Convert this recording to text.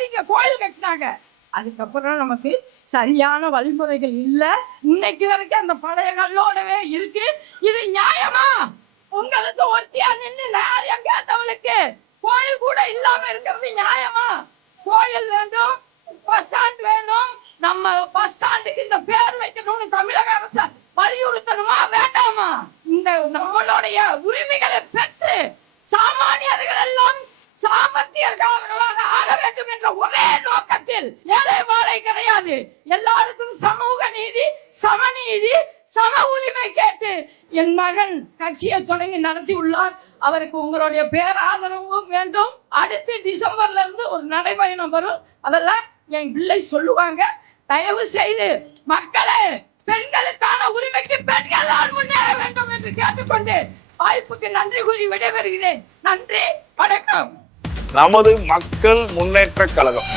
வந்து இங்க கோயில் கட்டினாங்க. அதுக்கப்புறம் நமக்கு சரியான வழிமுறைகள் இல்ல. இன்னைக்கு வரைக்கும் அந்த பழைய கல்லோடவே இருக்கு. இது நியாயமா? உங்களுக்கு ஒத்தியா நின்று நியாயம் கேட்டவளுக்கு கோயில் கூட இல்லாம இருக்கிறது நியாயமா? கோயில் வேண்டும், பஸ் ஸ்டாண்ட் வேணும். நம்ம பஸ் ஸ்டாண்டுக்கு இந்த பேர் வைக்கணும்னு தமிழக அரசு வலியுறுத்தணுமா வேண்டாமா? இந்த நம்மளுடைய உரிமைகளை பெற்று சாமானியர்கள் எல்லாம் சாமர்த்தியர்களாக ஆக வேண்டும் என்ற ஒரே நோக்கத்தில் ஏழை மாலை கிடையாது, எல்லாருக்கும் சமூக நீதி, சமநீதி, சம உரிமை கேட்டு என் மகன் கட்சியை தொடங்கி நடத்தி உள்ளார். அவருக்கு உங்களுடைய பேராதரவும் வேண்டும். அடுத்து டிசம்பர்ல இருந்து ஒரு நடைபயணம் வரும். அதெல்லாம் என் பிள்ளை சொல்லுவாங்க. தயவு செய்து மக்களே, பெண்களுக்கான உரிமைக்கு பெண்கள் முன்னேற வேண்டும் என்று கேட்டுக்கொண்டு வாய்ப்புக்கு நன்றி கூறி விடைபெறுகிறேன். நன்றி, வணக்கம். நமது மக்கள் முன்னேற்ற கழகம்.